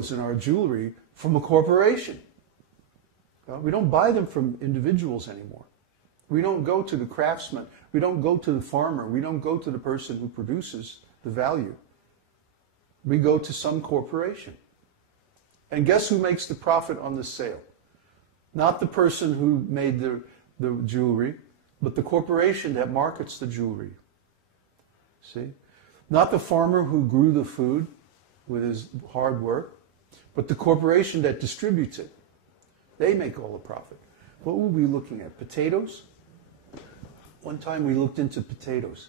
in our jewelry from a corporation. We don't buy them from individuals anymore. We don't go to the craftsman. We don't go to the farmer. We don't go to the person who produces the value. We go to some corporation. And guess who makes the profit on the sale? Not the person who made the jewelry, but the corporation that markets the jewelry. See? Not the farmer who grew the food with his hard work, but the corporation that distributes it. They make all the profit. What were we looking at? Potatoes? One time we looked into potatoes.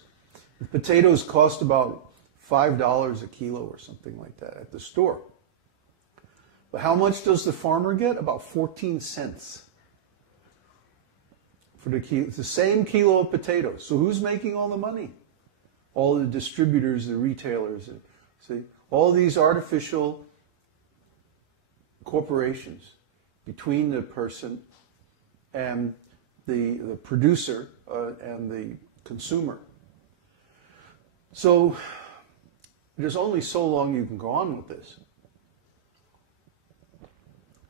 The potatoes cost about $5 a kilo or something like that at the store. But how much does the farmer get? About 14 cents for the same kilo of potatoes. So who's making all the money? All the distributors, the retailers. See, all these artificial corporations between the person and the producer and the consumer. So there's only so long you can go on with this.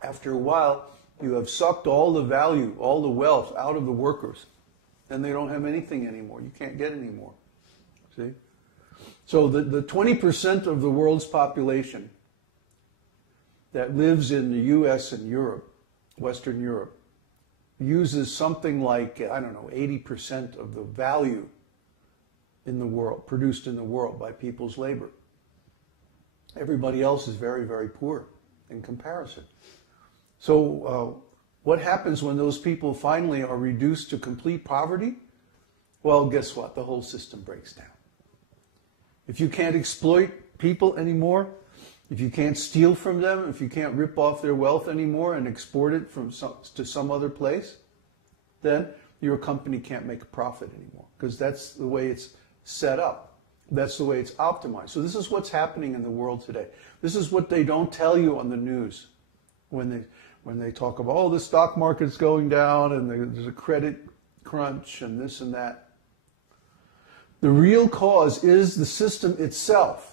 After a while, you have sucked all the value, all the wealth out of the workers, and they don't have anything anymore. You can't get any more. See? So the 20% of the world's population that lives in the US and Europe, Western Europe, uses something like, I don't know, 80% of the value in the world, produced in the world by people's labor. Everybody else is very, very poor in comparison. So what happens when those people finally are reduced to complete poverty? Well, guess what? The whole system breaks down. If you can't exploit people anymore, if you can't steal from them, if you can't rip off their wealth anymore and export it to some other place, then your company can't make a profit anymore, because that's the way it's set up. That's the way it's optimized. So this is what's happening in the world today. This is what they don't tell you on the news when they talk about, oh, the stock market's going down and there's a credit crunch and this and that. The real cause is the system itself.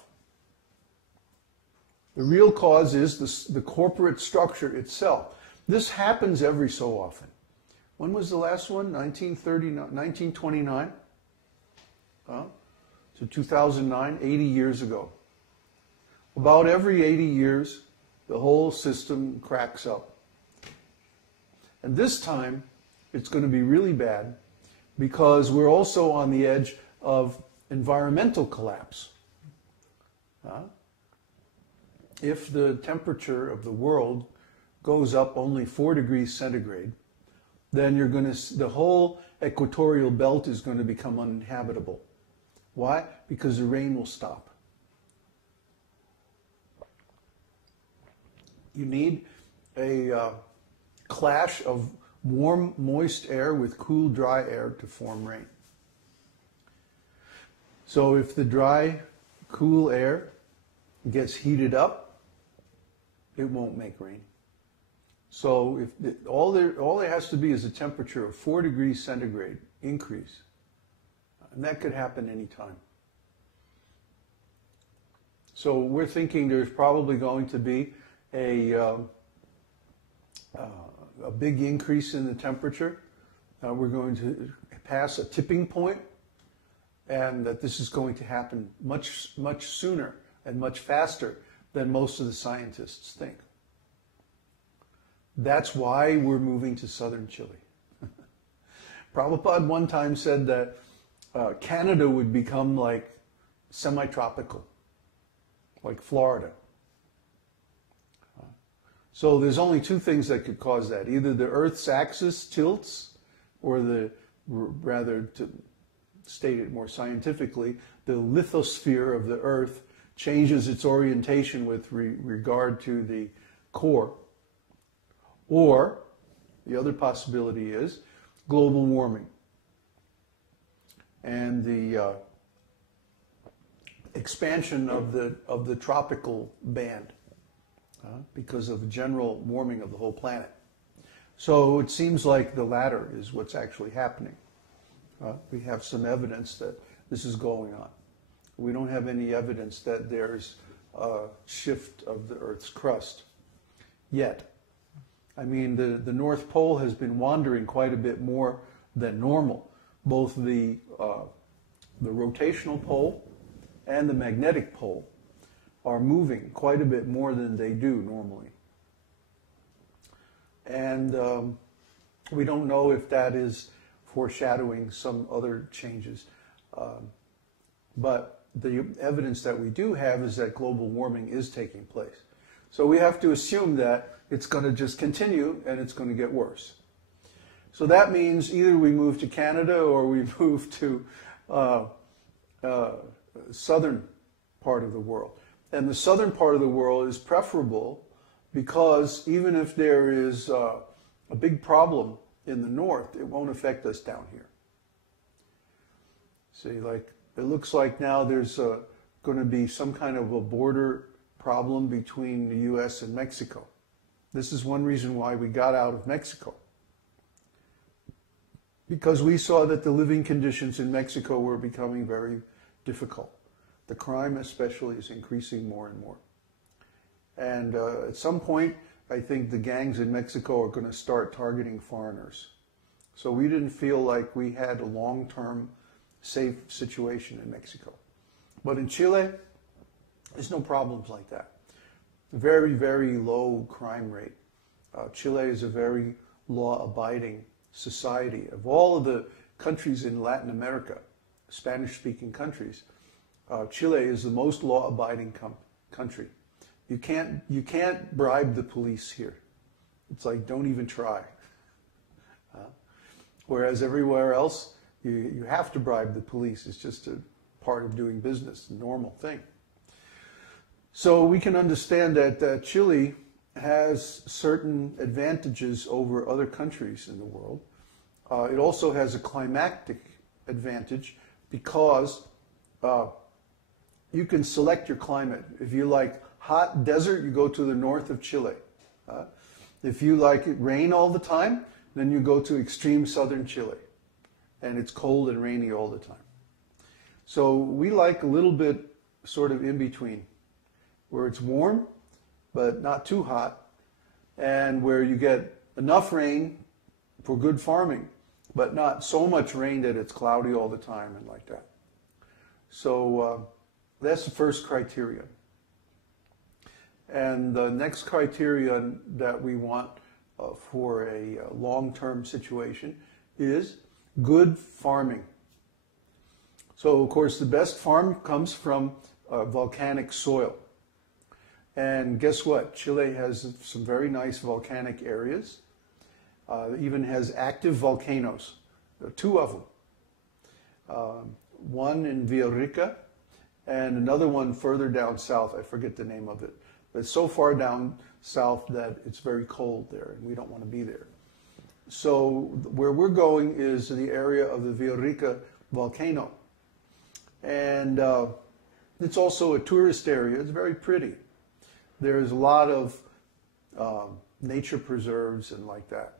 The real cause is the corporate structure itself. This happens every so often. When was the last one? 1929? So 2009, 80 years ago. About every 80 years, the whole system cracks up. And this time, it's going to be really bad because we're also on the edge of environmental collapse. If the temperature of the world goes up only 4 degrees centigrade, then the whole equatorial belt is going to become uninhabitable. Why? Because the rain will stop. You need a clash of warm, moist air with cool, dry air to form rain. So if the dry, cool air gets heated up, it won't make rain. So all there has to be is a temperature of 4 degrees centigrade increase. And that could happen anytime. So we're thinking there's probably going to be a big increase in the temperature. We're going to pass a tipping point, and that this is going to happen much, much sooner and much faster than most of the scientists think. That's why we're moving to southern Chile. Prabhupada one time said that Canada would become like semi-tropical, like Florida. So there's only two things that could cause that. Either the Earth's axis tilts, or rather, to state it more scientifically, the lithosphere of the Earth changes its orientation with regard to the core. Or, the other possibility is global warming. And the expansion of the tropical band because of general warming of the whole planet. So it seems like the latter is what's actually happening. We have some evidence that this is going on. We don't have any evidence that there's shift of the Earth's crust yet. I mean, the North Pole has been wandering quite a bit more than normal. Both the rotational pole and the magnetic pole are moving quite a bit more than they do normally. And we don't know if that is foreshadowing some other changes. But the evidence that we do have is that global warming is taking place. So we have to assume that it's going to just continue and it's going to get worse. So that means either we move to Canada or we move to southern part of the world. And the southern part of the world is preferable because even if there is a big problem in the north, it won't affect us down here. See, like, it looks like now there's going to be some kind of a border problem between the U.S. and Mexico. This is one reason why we got out of Mexico. Because we saw that the living conditions in Mexico were becoming very difficult. The crime especially is increasing more and more. And at some point, I think the gangs in Mexico are going to start targeting foreigners. So we didn't feel like we had a long-term safe situation in Mexico. But in Chile, there's no problems like that. Very, very low crime rate. Chile is a very law-abiding society. Of all of the countries in Latin America, Spanish-speaking countries, Chile is the most law-abiding country. You can't bribe the police here. It's like, don't even try. Whereas everywhere else, you have to bribe the police. It's just a part of doing business, a normal thing. So we can understand that Chile has certain advantages over other countries in the world. It also has a climatic advantage because you can select your climate. If you like hot desert, you go to the north of Chile. If you like it rain all the time, then you go to extreme southern Chile. And it's cold and rainy all the time. So we like a little bit sort of in between, where it's warm, but not too hot, and where you get enough rain for good farming, but not so much rain that it's cloudy all the time and like that. So that's the first criterion. And the next criterion that we want for a long-term situation is good farming. So, of course, the best farm comes from volcanic soil. And guess what? Chile has some very nice volcanic areas. Even has active volcanoes, 2 of them. One in Villarrica and another one further down south. I forget the name of it. But it's so far down south that it's very cold there and we don't want to be there. So where we're going is the area of the Villarrica volcano. And it's also a tourist area. It's very pretty. There's a lot of nature preserves and like that.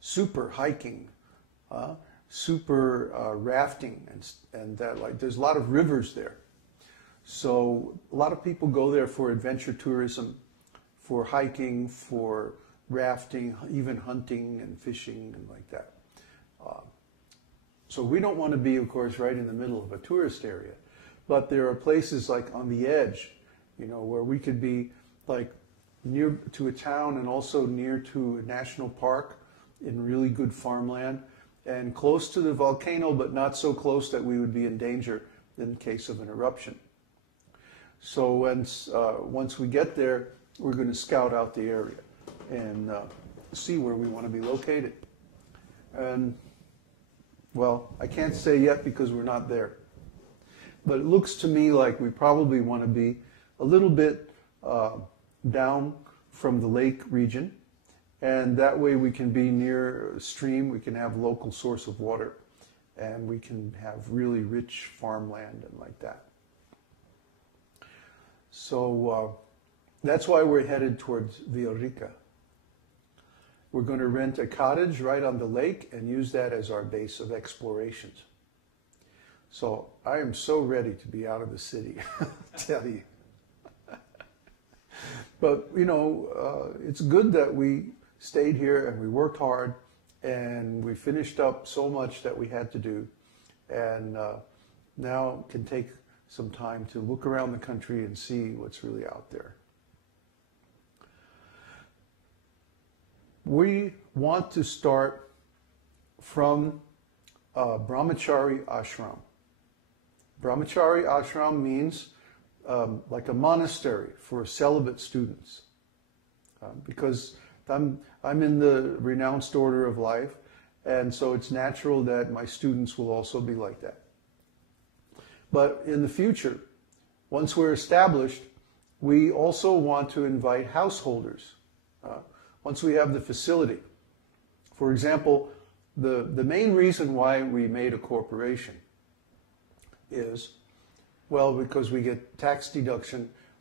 Super hiking, super rafting, and that, like, there's a lot of rivers there. So a lot of people go there for adventure tourism, for hiking, for rafting, even hunting and fishing and like that. So we don't want to be, of course, right in the middle of a tourist area. But there are places like on the edge, you know, where we could be like near to a town and also near to a national park in really good farmland and close to the volcano, but not so close that we would be in danger in case of an eruption. So once we get there, we're going to scout out the area and see where we want to be located. And, well, I can't say yet because we're not there. But it looks to me like we probably want to be a little bit down from the lake region. And that way we can be near a stream, we can have local source of water, and we can have really rich farmland and like that. So that's why we're headed towards Villarrica. We're going to rent a cottage right on the lake and use that as our base of explorations. So I am so ready to be out of the city, I tell you. But, it's good that we stayed here and we worked hard and we finished up so much that we had to do. And now can take some time to look around the country and see what's really out there. We want to start from Brahmachari ashram. Brahmachari ashram means like a monastery for celibate students. Because I'm in the renounced order of life, and so it's natural that my students will also be like that. But in the future, once we're established, we also want to invite householders. Once we have the facility. For example, the main reason why we made a corporation is, well, because we get tax deduction